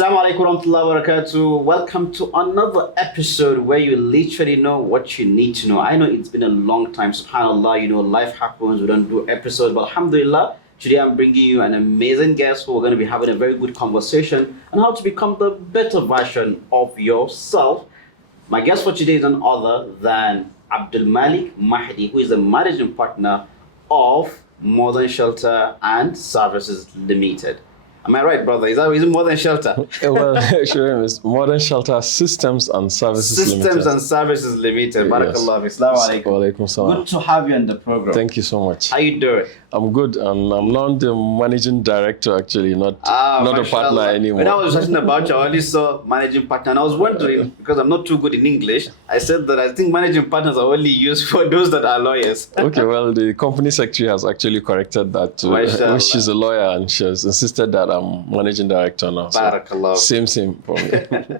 Assalamu alaikum warahmatullahi wabarakatuh. Welcome to another episode where you literally know what you need to know. I know it's been a long time, subhanAllah, life happens, we don't do episodes, but alhamdulillah, today I'm bringing you an amazing guest who are going to be having a very good conversation on how to become the better version of yourself. My guest for today is none other than AbdulMalik Mahdi, who is the managing partner of Modern Shelter and Services Limited. Am I right, brother? Is it Modern Shelter? Well, sure, it's Modern Shelter Systems and Services Limited. Systems and Services Limited. Barakallah. Assalamu alaikum. Walaikum salam. Good to have you on the program. Thank you so much. How you doing? I'm good, and I'm now the managing director, actually, not a partner anymore. When I was talking about you, I only saw managing partner, and I was wondering, because I'm not too good in English, I said that I think managing partners are only used for those that are lawyers. Okay, well, the company secretary has actually corrected that too. She's a lawyer, and she has insisted that I'm managing director now. So Barakallah. Same for me.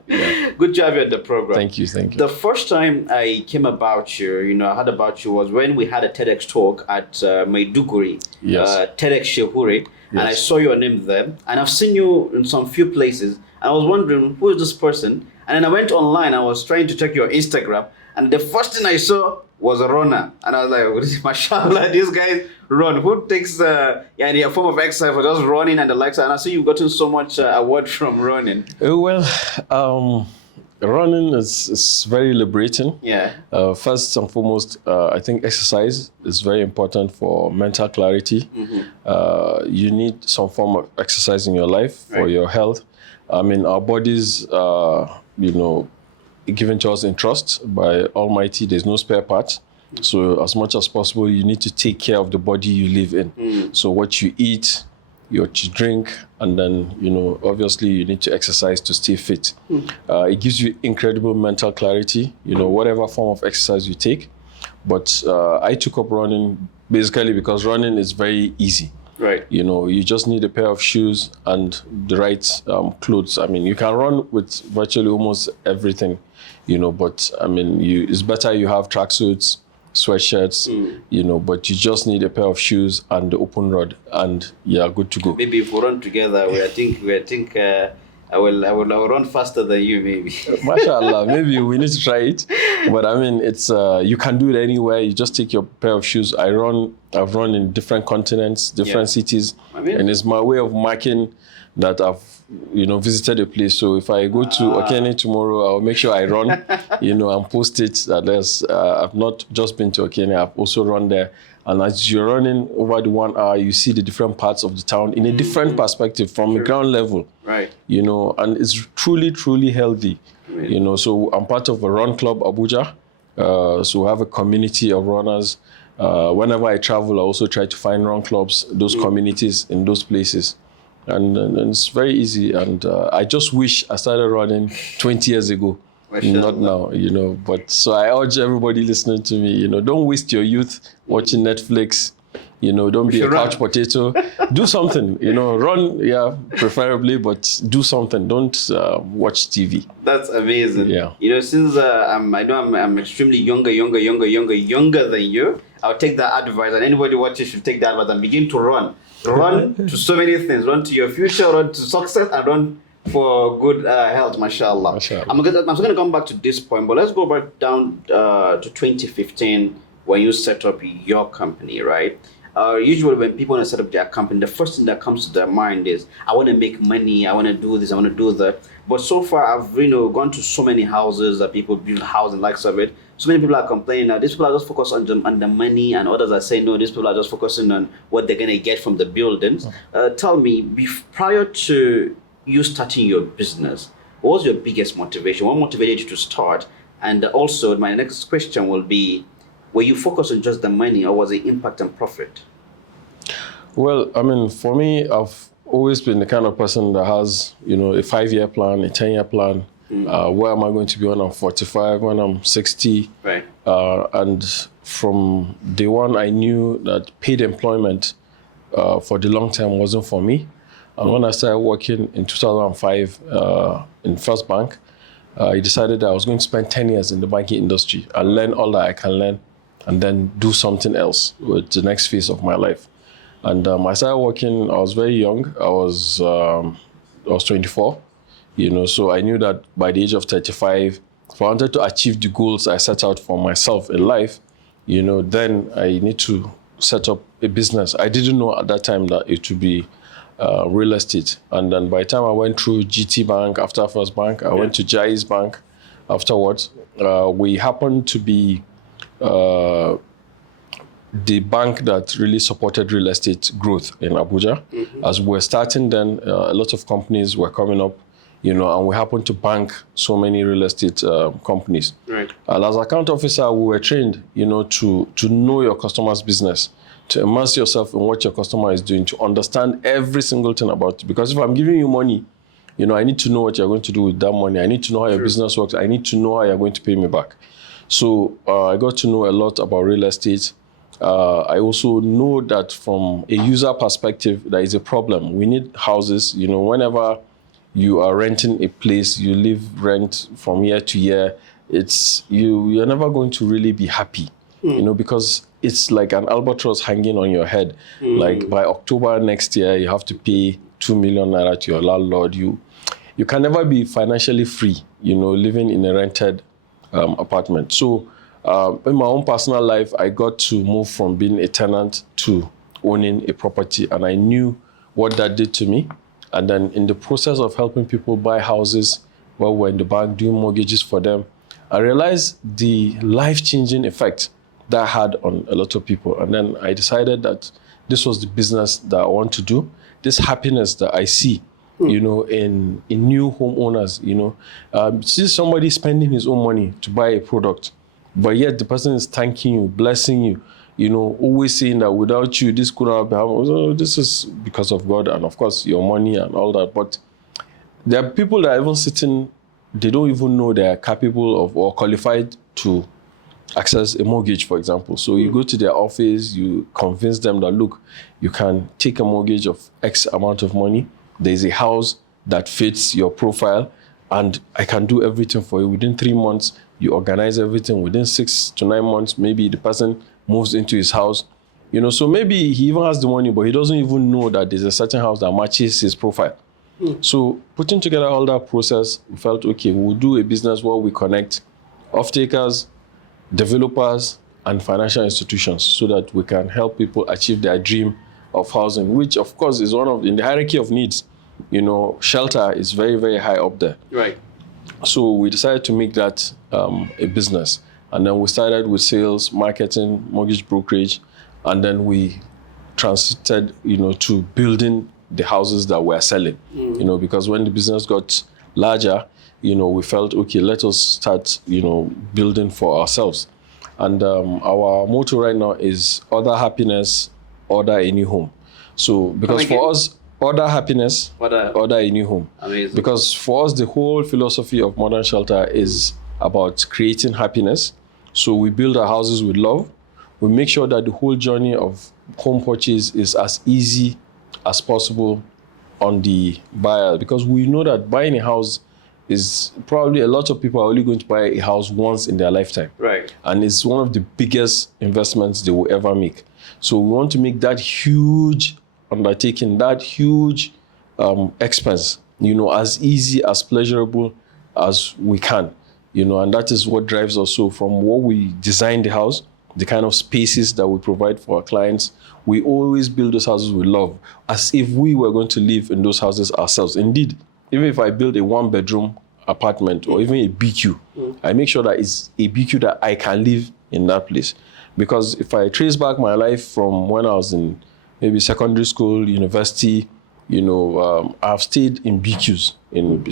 Yeah. Good to have you on the program. Thank you. The first time I came about you, I heard about you was when we had a TEDx talk at Maiduguri. Yes. TEDx Shehure, and I saw your name there, and I've seen you in some few places, and I was wondering, who is this person? And then I went online, I was trying to check your Instagram, and the first thing I saw was a runner, and I was like, mashallah, this guy run. Who takes a form of exercise for just running and the likes? And I see you've gotten so much award from running. Running is very liberating. Yeah. First and foremost, I think exercise is very important for mental clarity. Mm-hmm. You need some form of exercise in your life for your health. I mean, our bodies are, given to us in trust by Almighty. There's no spare part. So as much as possible, you need to take care of the body you live in. Mm. So what you eat, what you drink, and then, obviously you need to exercise to stay fit. It gives you incredible mental clarity, whatever form of exercise you take. But I took up running basically because running is very easy. Right. You just need a pair of shoes and the right clothes. I mean, you can run with virtually almost everything, but I mean, it's better you have tracksuits, sweatshirts, but you just need a pair of shoes and the open rod, and you're good to go. Maybe if we run together, I think I will run faster than you, maybe. MashaAllah, maybe we need to try it. But I mean, it's you can do it anywhere. You just take your pair of shoes. I've run in different continents, different cities, and it's my way of marking that I've visited a place. So if I go to Okene tomorrow, I'll make sure I run, and post it that I've not just been to Okene, I've also run there. And as you're running over the 1 hour, you see the different parts of the town in a different perspective from the ground level. Right. And it's truly, truly healthy. Right. So I'm part of a run club, Abuja. So we have a community of runners. Whenever I travel, I also try to find run clubs, those communities in those places. And it's very easy. And I just wish I started running 20 years ago. Not now, but so I urge everybody listening to me, don't waste your youth watching Netflix, don't be a couch potato, do something, run, preferably, but do something, don't watch TV. That's amazing. Yeah. Since I'm extremely younger than you, I'll take that advice, and anybody watching should take that advice and begin to run. Run to so many things, run to your future, run to success, and run for good health, mashallah. I'm going to come back to this point, but let's go back down to 2015 when you set up your company, right? Usually when people want to set up their company, the first thing that comes to their mind is, I want to make money, I want to do this, I want to do that. But so far, I've gone to so many houses that people build houses and likes of it. So many people are complaining now. These people are just focused on the money, and others are saying, no, these people are just focusing on what they're going to get from the buildings. Tell me, prior to you starting your business, what was your biggest motivation? What motivated you to start? And also, my next question will be, were you focused on just the money, or was it impact and profit? Well, I mean, for me, I've always been the kind of person that has, a 5-year plan, a 10-year plan. Where am I going to be when I'm 45, when I'm 60? Right. And from day one, I knew that paid employment for the long term wasn't for me. And when I started working in 2005 in First Bank, I decided that I was going to spend 10 years in the banking industry and learn all that I can learn, and then do something else with the next phase of my life. And I started working, I was very young. I was 24. So I knew that by the age of 35, if I wanted to achieve the goals I set out for myself in life, then I need to set up a business. I didn't know at that time that it would be real estate. And then by the time I went through GT Bank, after First Bank, I went to Jais Bank afterwards. We happened to be the bank that really supported real estate growth in Abuja. As we're starting then, a lot of companies were coming up, and we happened to bank so many real estate companies. Right. And as account officer, we were trained, to know your customer's business, to immerse yourself in what your customer is doing, to understand every single thing about it. Because if I'm giving you money, I need to know what you're going to do with that money. I need to know how your business works. I need to know how you're going to pay me back. So I got to know a lot about real estate. I also know that from a user perspective, there is a problem. We need houses. Whenever you are renting a place, you live rent from year to year, you're never going to really be happy, because it's like an albatross hanging on your head. Like by October next year, you have to pay 2 million naira to your landlord. You can never be financially free, living in a rented apartment. So in my own personal life, I got to move from being a tenant to owning a property, and I knew what that did to me. And then in the process of helping people buy houses while we're in the bank doing mortgages for them, I realized the life-changing effect that had on a lot of people. And then I decided that this was the business that I want to do. This happiness that I see, in new homeowners, see somebody spending his own money to buy a product, but yet the person is thanking you, blessing you, always saying that without you, this could not have happened. So this is because of God and, of course, your money and all that. But there are people that are even sitting, they don't even know they are capable of or qualified to access a mortgage, for example. So you go to their office, you convince them that, look, you can take a mortgage of X amount of money. There's a house that fits your profile, and I can do everything for you. Within 3 months, you organize everything. Within 6 to 9 months, maybe the person moves into his house. So maybe he even has the money, but he doesn't even know that there's a certain house that matches his profile. So putting together all that process, we felt, okay, we'll do a business where we connect off-takers, developers, and financial institutions so that we can help people achieve their dream of housing, which, of course, is one of, in the hierarchy of needs, shelter is very, very high up there. Right. So we decided to make that a business. And then we started with sales, marketing, mortgage brokerage, and then we transited, to building the houses that we're selling. Because when the business got larger, we felt, okay, let us start, building for ourselves. And our motto right now is order happiness, order a new home. So because for us, order happiness, order a new home. Amazing. Because for us, the whole philosophy of Modern Shelter is about creating happiness. So we build our houses with love. We make sure that the whole journey of home purchase is as easy as possible on the buyer, because we know that buying a house is probably, a lot of people are only going to buy a house once in their lifetime. Right. And it's one of the biggest investments they will ever make. So we want to make that huge undertaking, that huge expense, as easy, as pleasurable as we can. And that is what drives us. So from what we design the house, the kind of spaces that we provide for our clients, we always build those houses with love, as if we were going to live in those houses ourselves. Indeed, even if I build a 1-bedroom apartment or even a BQ, I make sure that it's a BQ that I can live in that place. Because if I trace back my life from when I was in maybe secondary school, university, I've stayed in BQs.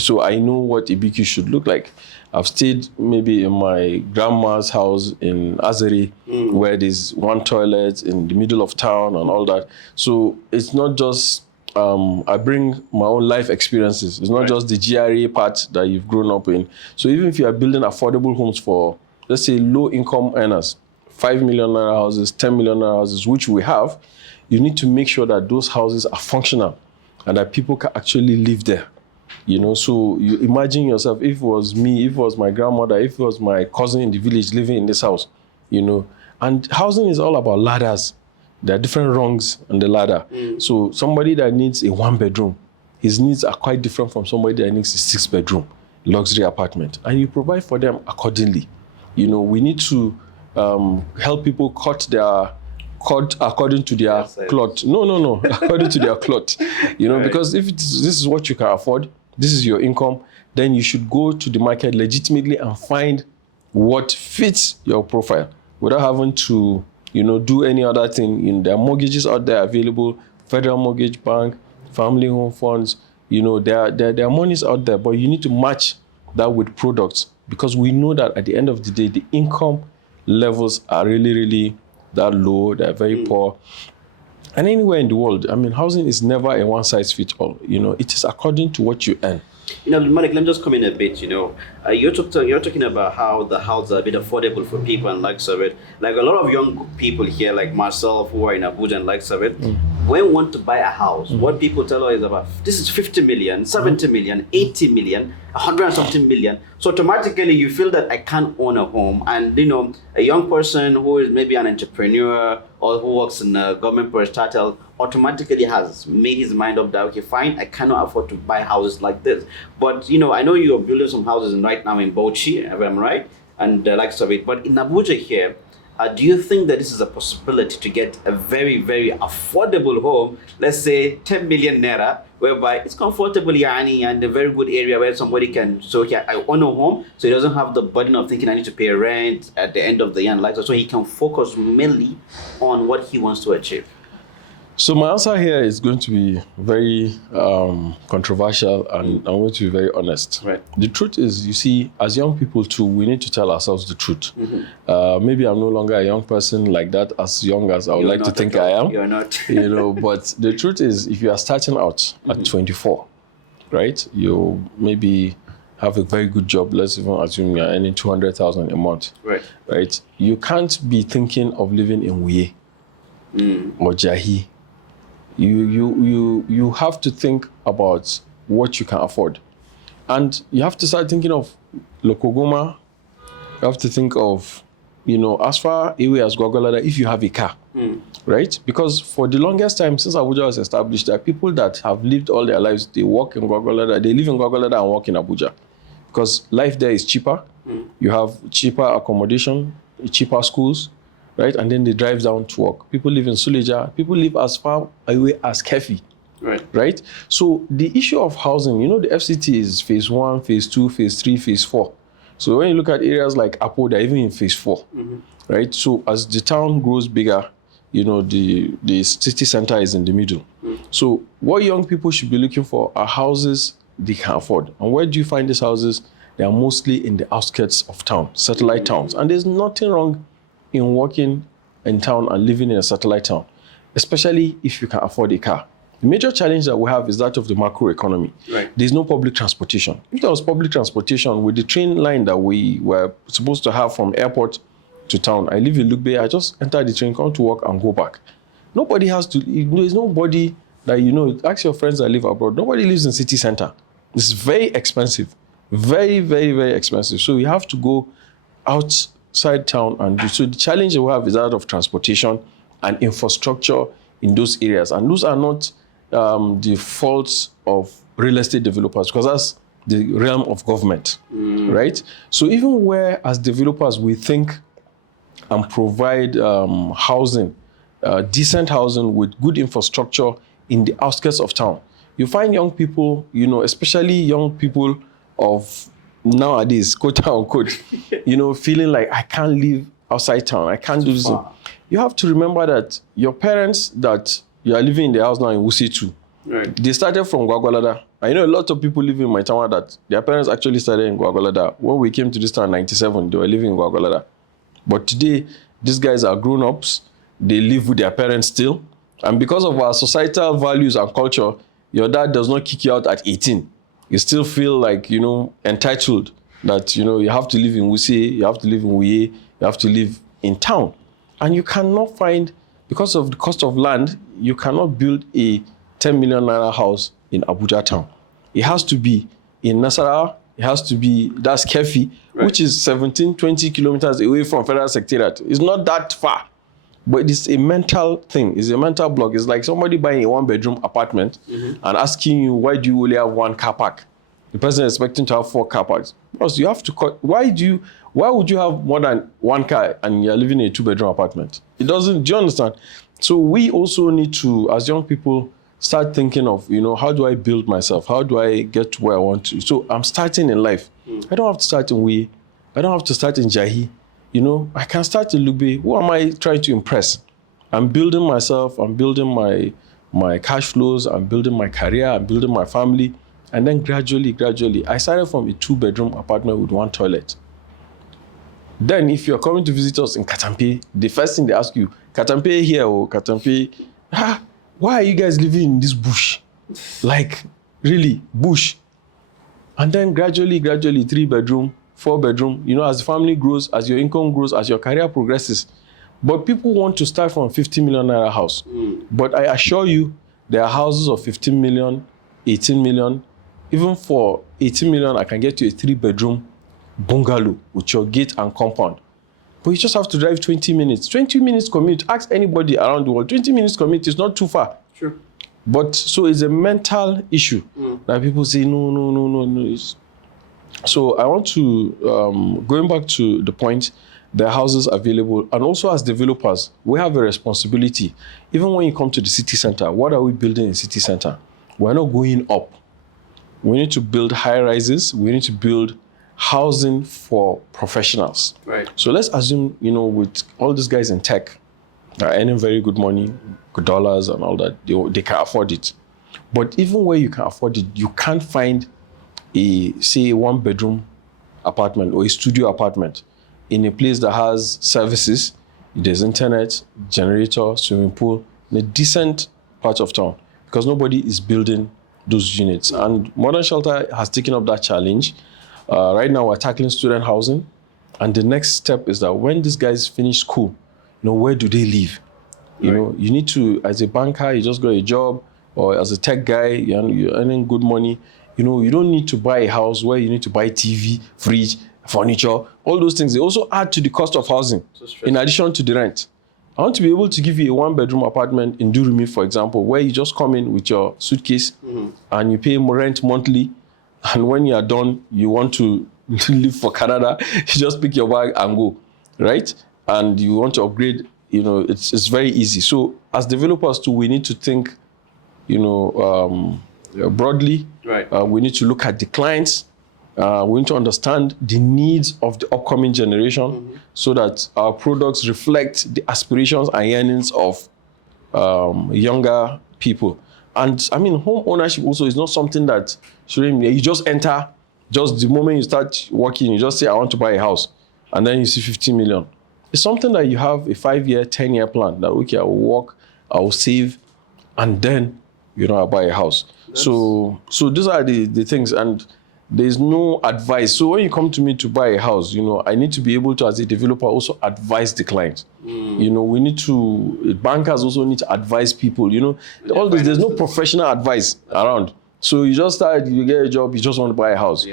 So I know what a BQ should look like. I've stayed maybe in my grandma's house in Azeri, where there's one toilet in the middle of town and all that. So it's not just, I bring my own life experiences. It's not just the GRA part that you've grown up in. So even if you are building affordable homes for, let's say, low-income earners, 5 million naira houses, 10 million naira houses, which we have, you need to make sure that those houses are functional and that people can actually live there. So you imagine yourself, if it was me, if it was my grandmother, if it was my cousin in the village living in this house, and housing is all about ladders. There are different rungs on the ladder. So somebody that needs a 1-bedroom, his needs are quite different from somebody that needs a 6-bedroom luxury apartment, and you provide for them accordingly. We need to help people cut according to their cloth. No, according to their cloth. Right. Because if this is what you can afford, this is your income, then you should go to the market legitimately and find what fits your profile without having to, do any other thing. There are mortgages out there available, Federal Mortgage Bank, Family Home Funds. There are monies out there, but you need to match that with products, because we know that at the end of the day, the income levels are really, really that low. They're very poor. And anywhere in the world, housing is never a one-size-fits-all. It is according to what you earn. Malik, let me just come in a bit. You're talking about how the houses are a bit affordable for people and likes of it. Like a lot of young people here, like myself, who are in Abuja and likes of it, when we want to buy a house, what people tell us is about, this is 50 million, 70 million, 80 million, 100 and something million. So automatically you feel that I can't own a home. And, a young person who is maybe an entrepreneur or who works in a government parastatal automatically has made his mind up that, okay, fine, I cannot afford to buy houses like this. But, I know you're building some houses right now in Bauchi, if I'm right, and the likes of it. But in Abuja here, do you think that this is a possibility to get a very, very affordable home, let's say 10 million naira, whereby it's comfortable, and a very good area where somebody can, I own a home, so he doesn't have the burden of thinking I need to pay rent at the end of the year, and so he can focus mainly on what he wants to achieve? So my answer here is going to be very controversial, and I'm going to be very honest. Right. The truth is, you see, as young people too, we need to tell ourselves the truth. Maybe I'm no longer a young person like that, as young as I would like to think I am. You're not. But the truth is, if you are starting out at 24, right, you maybe have a very good job. Let's even assume you're earning 200,000 a month. Right. You can't be thinking of living in Wuye or Jahi. You have to think about what you can afford. And you have to start thinking of Lokogoma. You have to think of, as far away as Gwagwalada, if you have a car, right? Because for the longest time, since Abuja was established, there are people that have lived all their lives, they work in Gwagwalada, they live in Gwagwalada and work in Abuja. Because life there is cheaper. You have cheaper accommodation, cheaper schools, right? And then they drive down to work. People live in Suleja. People live as far away as Kefi. Right? So the issue of housing, the FCT is phase 1, phase 2, phase 3, phase 4. So when you look at areas like Apo, they're even in phase 4. Right? So as the town grows bigger, the city center is in the middle. So what young people should be looking for are houses they can afford. And where do you find these houses? They are mostly in the outskirts of town, satellite towns. And there's nothing wrong in working in town and living in a satellite town, especially if you can afford a car. The major challenge that we have is that of the macro economy. There's no public transportation. If there was public transportation with the train line that we were supposed to have from airport to town, I live in Lugbe, I just enter the train, come to work and go back. Nobody has to, there's nobody that, ask your friends that live abroad, nobody lives in city center. It's very expensive, very, very, very expensive. So you have to go outside town and do. So the challenge we have is that of transportation and infrastructure in those areas. And those are not the faults of real estate developers, because that's the realm of government, right? So even where as developers we think and provide housing, decent housing with good infrastructure in the outskirts of town, you find young people, especially young people of nowadays, quote unquote, feeling like I can't live outside town, I can't do this. You have to remember that your parents that you are living in the house now in Wuse too, they started from Gwagwalada. I know a lot of people live in my town that their parents actually started in Gwagwalada. When we came to this town in 97, they were living in Gwagwalada. But today, these guys are grown-ups. They live with their parents still. And because of our societal values and culture, your dad does not kick you out at 18. You still feel like, entitled that, you have to live in Wuse, you have to live in Wuye, you have to live in town. And you cannot find, because of the cost of land, you cannot build a 10 million naira house in Abuja town. It has to be in Nasarawa, it has to be, that's Kefi, which is 17, 20 kilometers away from Federal Secretariat. It's not that far. But it's a mental thing. It's a mental block. It's like somebody buying a 1-bedroom apartment and asking you, why do you only have 1 car park? The person is expecting to have 4 car parks. Because you have to cut. Why would you have more than 1 car and you're living in a 2-bedroom apartment? It doesn't, do you understand? So we also need to, as young people, start thinking of, how do I build myself? How do I get to where I want to? So I'm starting in life. I don't have to start in Wei. I don't have to start in Jahi. I can start in Lube. Who am I trying to impress? I'm building myself. I'm building my cash flows. I'm building my career. I'm building my family. And then gradually, I started from a 2-bedroom apartment with 1 toilet. Then if you're coming to visit us in Katampe, the first thing they ask you, Katampe here or Katampe, why are you guys living in this bush? Like, really, bush. And then gradually, 3-bedroom, 4-bedroom, as the family grows, as your income grows, as your career progresses. But people want to start from a 50 million naira house. But I assure you, there are houses of 15 million, 18 million. Even for 18 million, I can get you a 3-bedroom bungalow with your gate and compound. But you just have to drive 20 minutes. 20 minutes commute. Ask anybody around the world. 20 minutes commute is not too far. Sure. But so it's a mental issue that people say, no. So I want to, going back to the point, there are houses available. And also as developers, we have a responsibility. Even when you come to the city center, what are we building in city center? We're not going up. We need to build high rises. We need to build housing for professionals. Right. So let's assume, with all these guys in tech, are earning very good money, good dollars and all that, they can afford it. But even where you can afford it, you can't find a 1-bedroom apartment or a studio apartment in a place that has services, there's internet, generator, swimming pool, in a decent part of town, because nobody is building those units. And Modern Shelter has taken up that challenge. Right now, we're tackling student housing. And the next step is that when these guys finish school, where do they live? You need to, as a banker, you just got a job, or as a tech guy, you're earning good money. You don't need to buy a house where you need to buy TV, fridge, furniture, all those things. They also add to the cost of housing, in addition to the rent. I want to be able to give you a 1-bedroom apartment in Durumi, for example, where you just come in with your suitcase and you pay rent monthly. And when you are done, you want to leave for Canada, you just pick your bag and go, right? And you want to upgrade, it's very easy. So as developers too, we need to think, broadly. Right. We need to look at the clients. We need to understand the needs of the upcoming generation so that our products reflect the aspirations and yearnings of younger people. And home ownership also is not something that you just enter, just the moment you start working, you just say, I want to buy a house. And then you see 15 million. It's something that you have a 5-year, 10-year plan that, okay, I will work, I will save, and then, I'll buy a house. So these are the things. And there's no advice. So when you come to me to buy a house, I need to be able to, as a developer, also advise the client. We need to, bankers also need to advise people, all this, there's no professional advice around. So you just you get a job, you just want to buy a house.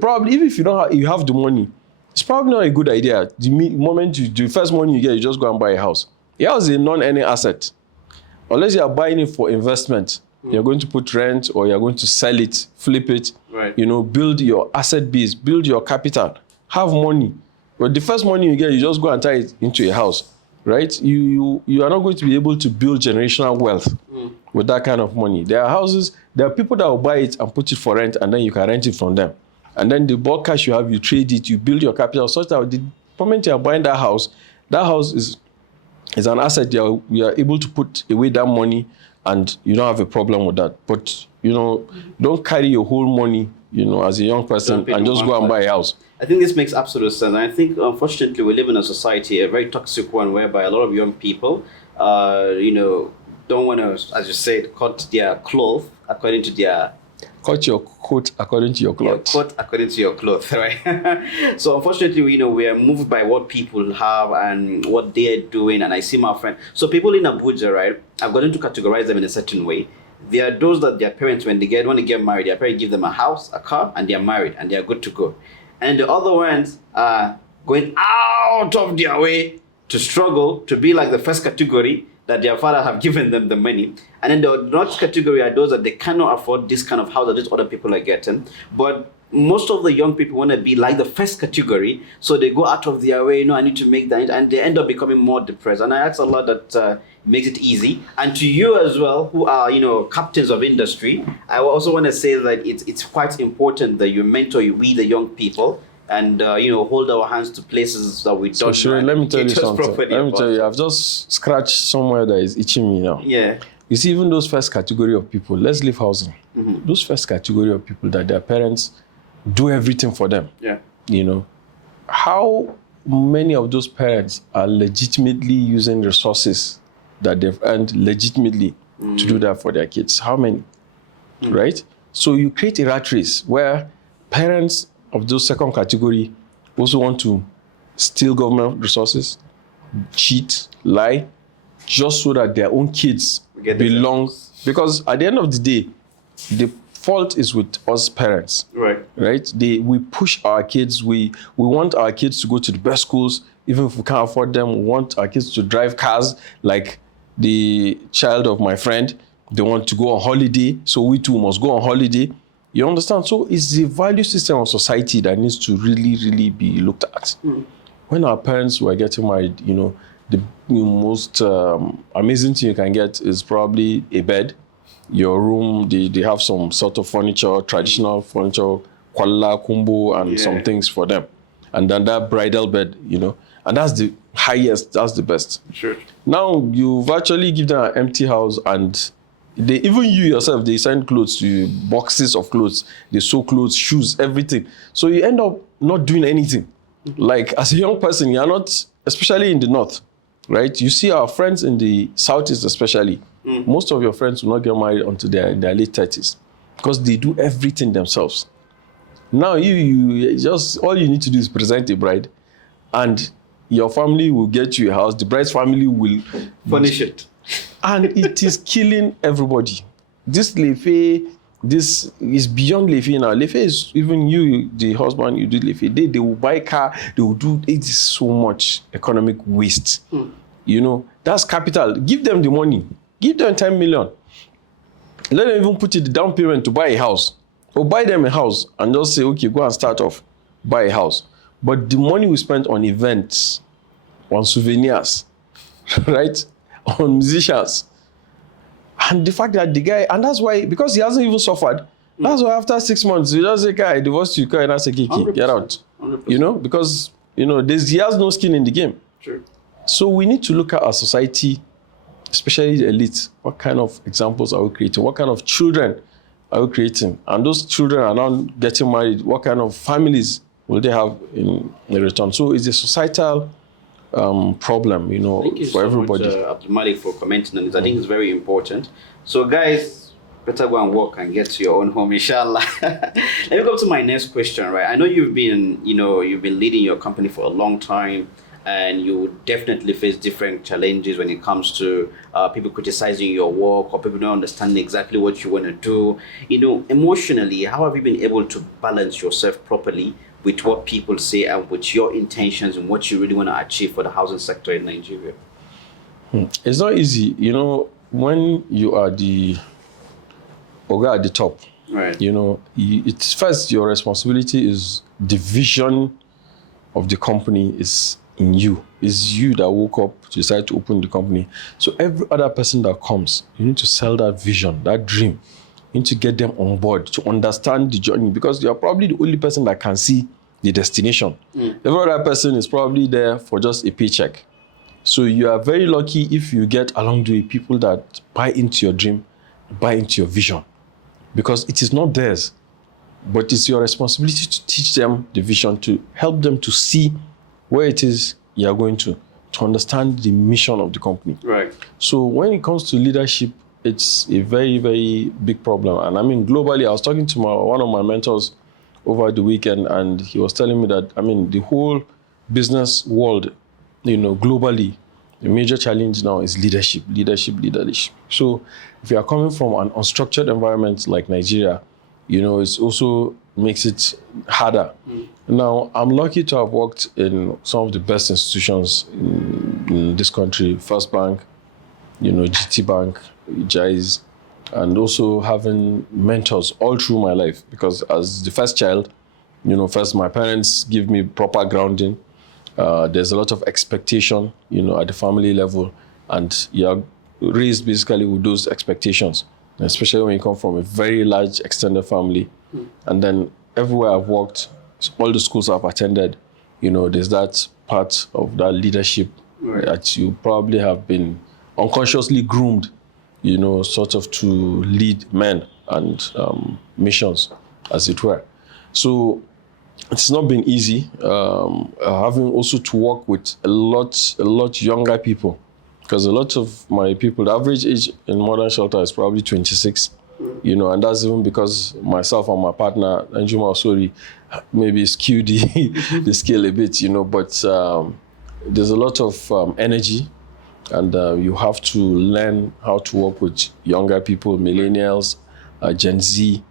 Probably, even if you have the money, it's probably not a good idea. The first money you get, you just go and buy a house. A house is a non-earning asset. Unless you are buying it for investment, you're going to put rent or you're going to sell it, flip it, right. Build your asset base, build your capital, have money. But the first money you get, you just go and tie it into a house, right? You are not going to be able to build generational wealth with that kind of money. There are people that will buy it and put it for rent, and then you can rent it from them. And then the bulk cash you have, you trade it, you build your capital such that the moment you are buying that house is an asset. You are able to put away that money, and you don't have a problem with that. But, don't carry your whole money, as a young person and just go and buy a house. I think this makes absolute sense. I think, unfortunately, we live in a society, a very toxic one, whereby a lot of young people, don't want to, as you said, cut their cloth according to their... Cut your coat according to your cloth. Your coat according to your cloth, right? So unfortunately, we are moved by what people have and what they're doing. And I see my friend. So people in Abuja, right? I've gotten to categorize them in a certain way. There are those that their parents, when they want to get married, their parents give them a house, a car, and they're married and they're good to go. And the other ones are going out of their way to struggle to be like the first category that their father have given them the money, and then the next category are those that they cannot afford this kind of house that these other people are getting. But most of the young people want to be like the first category, so they go out of their way. I need to make that, and they end up becoming more depressed. And I ask Allah that makes it easy. And to you as well, who are captains of industry, I also want to say that it's quite important that you mentor we the young people. And hold our hands to places that we don't. So Sherry, let me tell you something. Let me tell you, I've just scratched somewhere that is itching me now. Yeah. You see, even those first category of people, let's leave housing. Mm-hmm. Those first category of people that their parents do everything for them. Yeah. How many of those parents are legitimately using resources that they've earned legitimately to do that for their kids? How many? Right? So you create a rat race where parents of those second category also want to steal government resources, cheat, lie, just so that their own kids belong. Because at the end of the day, the fault is with us parents. Right. We push our kids. We want our kids to go to the best schools, even if we can't afford them. We want our kids to drive cars like the child of my friend. They want to go on holiday, so we too must go on holiday. You understand? So it's the value system of society that needs to really, really be looked at. When our parents were getting married, the most amazing thing you can get is probably a bed, your room. They have some sort of furniture, traditional furniture, kwalla, kumbo, and some things for them. And then that bridal bed, and that's the highest, that's the best. Sure. Now you virtually give them an empty house, and even you yourself, they send clothes to you, boxes of clothes, they sew clothes, shoes, everything. So you end up not doing anything. Like as a young person, you're not, especially in the north, right? You see our friends in the southeast especially, most of your friends will not get married until they're in their late 30s because they do everything themselves. Now you just, all you need to do is present a bride and your family will get you a house, the bride's family will furnish it. And it is killing everybody. This lefe, this is beyond lefe now. Lefe is even you, the husband, you do lefe. They will buy car, they will do, it is so much economic waste. That's capital. Give them the money. Give them 10 million. Let them even put it the down payment to buy a house. Or buy them a house and just say, okay, go and start off, buy a house. But the money we spent on events, on souvenirs, right? On musicians. And the fact that the guy, and that's why, because he hasn't even suffered, that's why after 6 months, you just say, I divorced you, and I say, get out. 100%. Because, he has no skin in the game. Sure. So we need to look at our society, especially the elite. What kind of examples are we creating? What kind of children are we creating? And those children are now getting married. What kind of families will they have in return? So it's a societal problem, Thank you for everybody. Much, AbdulMalik, for commenting on this. I think it's very important. So, guys, better go and work and get to your own home, inshallah. Let me go to my next question, right? I know you've been leading your company for a long time, and you definitely face different challenges when it comes to people criticizing your work or people not understanding exactly what you want to do. Emotionally, how have you been able to balance yourself properly with what people say and with your intentions and what you really want to achieve for the housing sector in Nigeria? It's not easy. When you are the Oga at the top, right? It's first, your responsibility is the vision of the company is in you. It's you that woke up to decide to open the company. So every other person that comes, you need to sell that vision, that dream. You need to get them on board to understand the journey, because you're probably the only person that can see the destination. Every other person is probably there for just a paycheck. So you are very lucky if you get along the way people that buy into your dream, buy into your vision, because it is not theirs, but it's your responsibility to teach them the vision, to help them to see where it is you are going to understand the mission of the company. Right. So when it comes to leadership, it's a very, very big problem. And I mean, globally, I was talking to one of my mentors over the weekend, and he was telling me that, the whole business world, globally, the major challenge now is leadership. So if you are coming from an unstructured environment like Nigeria, it also makes it harder. Now, I'm lucky to have worked in some of the best institutions in in this country, First Bank, GT Bank, Jais, and also having mentors all through my life. Because as the first child, first my parents give me proper grounding. There's a lot of expectation, at the family level, and you're raised basically with those expectations, especially when you come from a very large extended family. And then everywhere I've worked, all the schools I've attended, there's that part of that leadership that you probably have been unconsciously groomed, sort of to lead men and missions, as it were. So it's not been easy, having also to work with a lot younger people, because a lot of my people, the average age in modern shelter is probably 26, and that's even because myself and my partner, Anjuma Osori, maybe skewed the scale a bit, but there's a lot of energy, and you have to learn how to work with younger people, millennials, Gen Z,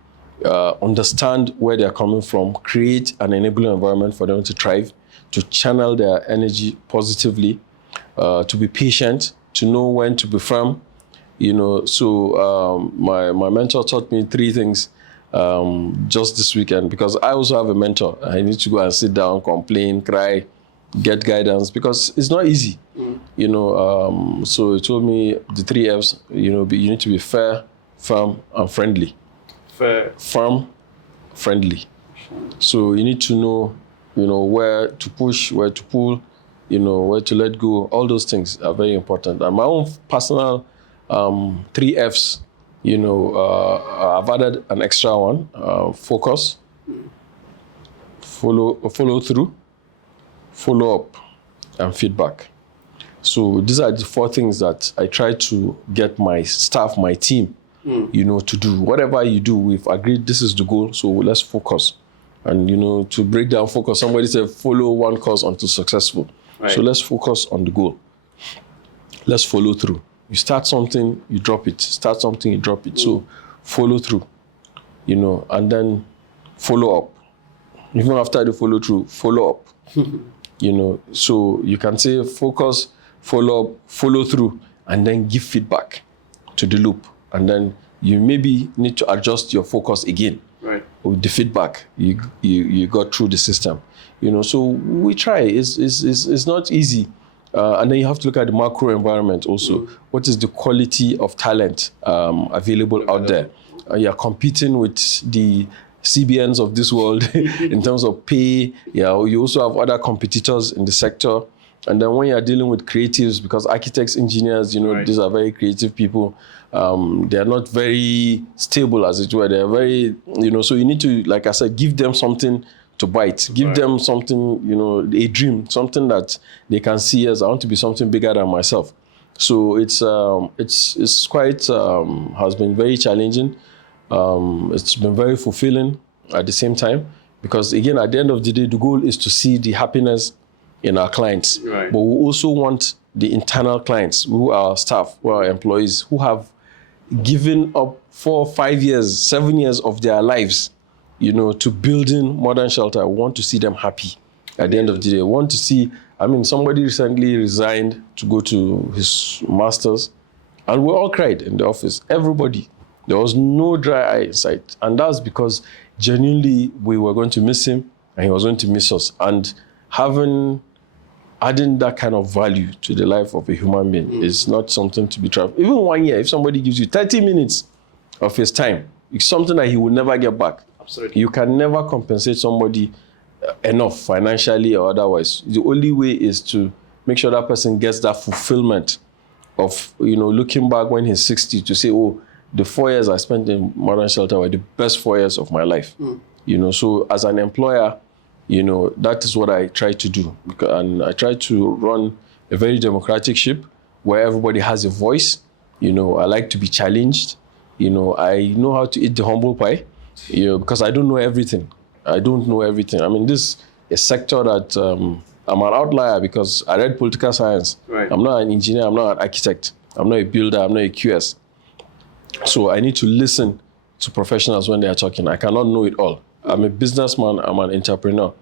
understand where they're coming from, create an enabling environment for them to thrive, to channel their energy positively, to be patient, to know when to be firm. So my mentor taught me 3 things just this weekend, because I also have a mentor. I need to go and sit down, complain, cry, get guidance, because it's not easy. So he told me the 3 F's. You need to be fair, firm, and friendly. Fair, firm, friendly. So you need to know, where to push, where to pull, where to let go. All those things are very important. And my own personal 3 F's, I've added an extra one: focus, follow through, follow up, and feedback. So these are the 4 things that I try to get my staff, my team, to do. Whatever you do, we've agreed this is the goal, so let's focus. And, to break down focus, somebody said follow one course until successful. Right. So let's focus on the goal. Let's follow through. You start something, you drop it. Start something, you drop it. So follow through, and then follow up. Even after the follow through, follow up. So you can say focus, follow up, follow through, and then give feedback to the loop. And then you maybe need to adjust your focus again. Right. With the feedback you got through the system. So we try. It's not easy. And then you have to look at the macro environment also. What is the quality of talent available out there? You're competing with the CBNs of this world in terms of pay. Yeah, you also have other competitors in the sector. And then when you're dealing with creatives, because architects, engineers, right, these are very creative people. They are not very stable, as it were. They are very, so you need to, like I said, give them something to bite. Give them something, a dream, something that they can see as, I want to be something bigger than myself. So it's quite, has been very challenging. It's been very fulfilling at the same time, because again, at the end of the day, the goal is to see the happiness in our clients. Right. But we also want the internal clients, who are staff, who are employees, who have given up 4, 5 years, 7 years of their lives, to building modern shelter. We want to see them happy at the end of the day. We want to see, somebody recently resigned to go to his master's, and we all cried in the office, everybody. There was no dry eye in sight. And that's because genuinely we were going to miss him, and he was going to miss us. And adding that kind of value to the life of a human being is not something to be traveled. Even 1 year, if somebody gives you 30 minutes of his time, it's something that he will never get back. Absolutely. You can never compensate somebody enough financially or otherwise. The only way is to make sure that person gets that fulfillment of, looking back when he's 60 to say, oh, the 4 years I spent in modern shelter were the best 4 years of my life. So as an employer, that is what I try to do. And I try to run a very democratic ship where everybody has a voice. I like to be challenged. I know how to eat the humble pie, because I don't know everything. This is a sector that I'm an outlier, because I read political science. Right. I'm not an engineer. I'm not an architect. I'm not a builder. I'm not a QS. So I need to listen to professionals when they are talking. I cannot know it all. I'm a businessman. I'm an entrepreneur.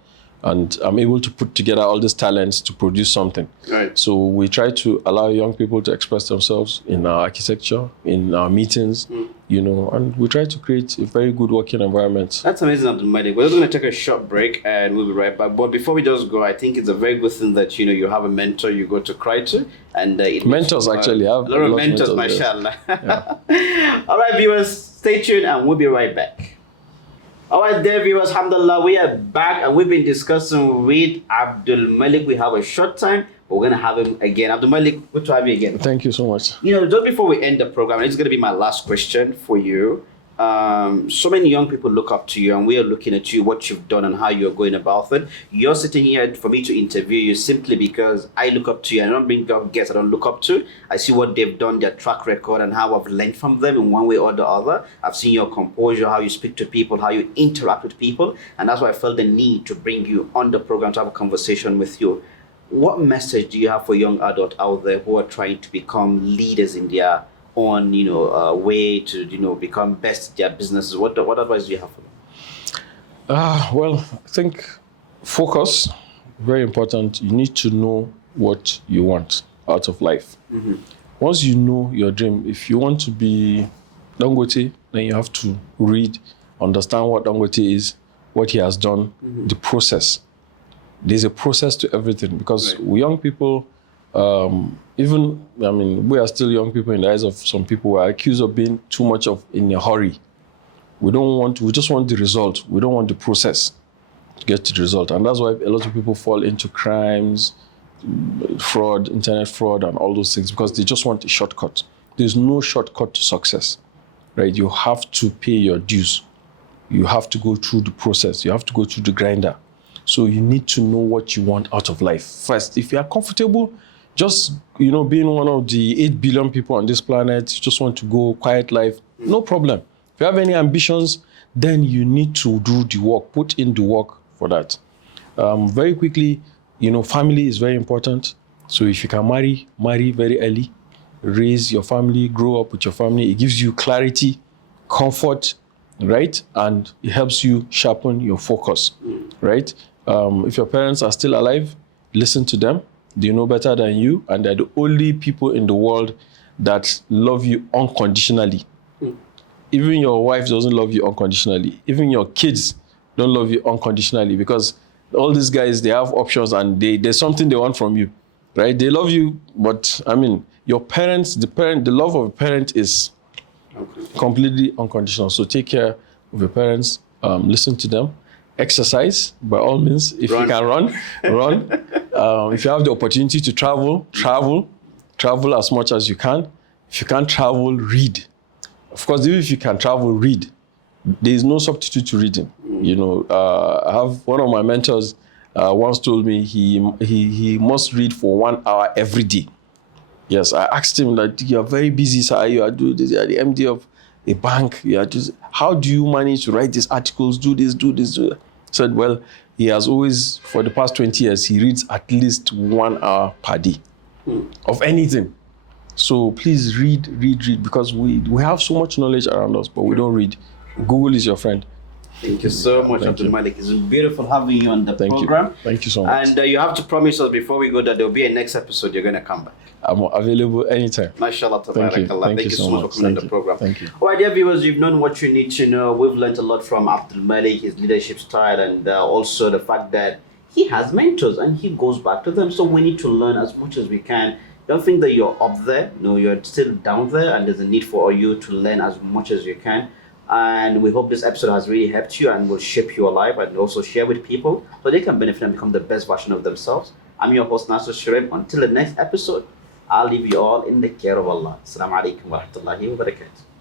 and I'm able to put together all these talents to produce something. Right. So we try to allow young people to express themselves in our architecture, in our meetings, and we try to create a very good working environment. That's amazing, AbdulMalik. We're just going to take a short break and we'll be right back. But before we just go, I think it's a very good thing that, you have a mentor you go to cry to. And it mentors, actually. I have a lot of mentors, mashallah. Yeah. All right, viewers, stay tuned and we'll be right back. All right, dear viewers, alhamdulillah, we are back and we've been discussing with AbdulMalik. We have a short time, but we're going to have him again. AbdulMalik, good to have you again. Thank you so much. Just before we end the program, it's going to be my last question for you. So many young people look up to you and we are looking at you, what you've done and how you're going about it. You're sitting here for me to interview you simply because I look up to you. I don't bring up guests I don't look up to. I see what they've done, their track record, and how I've learned from them in one way or the other. I've seen your composure, how you speak to people, how you interact with people. And that's why I felt the need to bring you on the program to have a conversation with you. What message do you have for young adults out there who are trying to become leaders in their on way to become best at their businesses? What advice do you have for them? Well, I think focus, very important. You need to know what you want out of life. Once you know your dream, if you want to be Dangote, then you have to read, understand what Dangote is, what he has done, the process. There's a process to everything because we young people, we are still young people in the eyes of some people who are accused of being too much in a hurry. We just want the result. We don't want the process to get to the result. And that's why a lot of people fall into crimes, fraud, internet fraud, and all those things because they just want a shortcut. There's no shortcut to success, right? You have to pay your dues. You have to go through the process. You have to go through the grinder. So you need to know what you want out of life. First, if you are comfortable just, being one of the 8 billion people on this planet, you just want to go quiet life, no problem. If you have any ambitions, then you need to do the work, put in the work for that. Very quickly, family is very important. So if you can marry very early, raise your family, grow up with your family. It gives you clarity, comfort, right? And it helps you sharpen your focus, right? If your parents are still alive, listen to them. They know better than you, and they're the only people in the world that love you unconditionally. Even your wife doesn't love you unconditionally. Even your kids don't love you unconditionally because all these guys, they have options and there's something they want from you, right? They love you, but your parents, the love of a parent is completely unconditional. So take care of your parents, listen to them, exercise by all means. If you can run. If you have the opportunity to travel as much as you can. If you can't travel, read. Of course, even if you can travel, read. There is no substitute to reading. I have one of my mentors once told me he must read for 1 hour every day. Yes, I asked him that you are very busy, sir. You are doing this. You are the MD of a bank. How do you manage to write these articles? Do this, do that. Said, well, he has always, for the past 20 years, he reads at least 1 hour per day of anything. So please read, because we have so much knowledge around us, but we don't read. Google is your friend. Thank you so much, AbdulMalik. It's beautiful having you on the program. Thank you so much. And you have to promise us before we go that there will be a next episode. You're going to come back. I'm available anytime. MashaAllah, tabarakallah. Thank you so much for coming on the program. Thank you. All right, dear viewers, you've known what you need to know. We've learned a lot from AbdulMalik, his leadership style, and also the fact that he has mentors and he goes back to them. So we need to learn as much as we can. Don't think that you're up there. No, you're still down there, and there's a need for you to learn as much as you can. And we hope this episode has really helped you and will shape your life and also share with people so they can benefit and become the best version of themselves. I'm your host, Nasser Shuraim. Until the next episode, I'll leave you all in the care of Allah. Assalamu alaikum wa rahmatullahi wa barakatuh.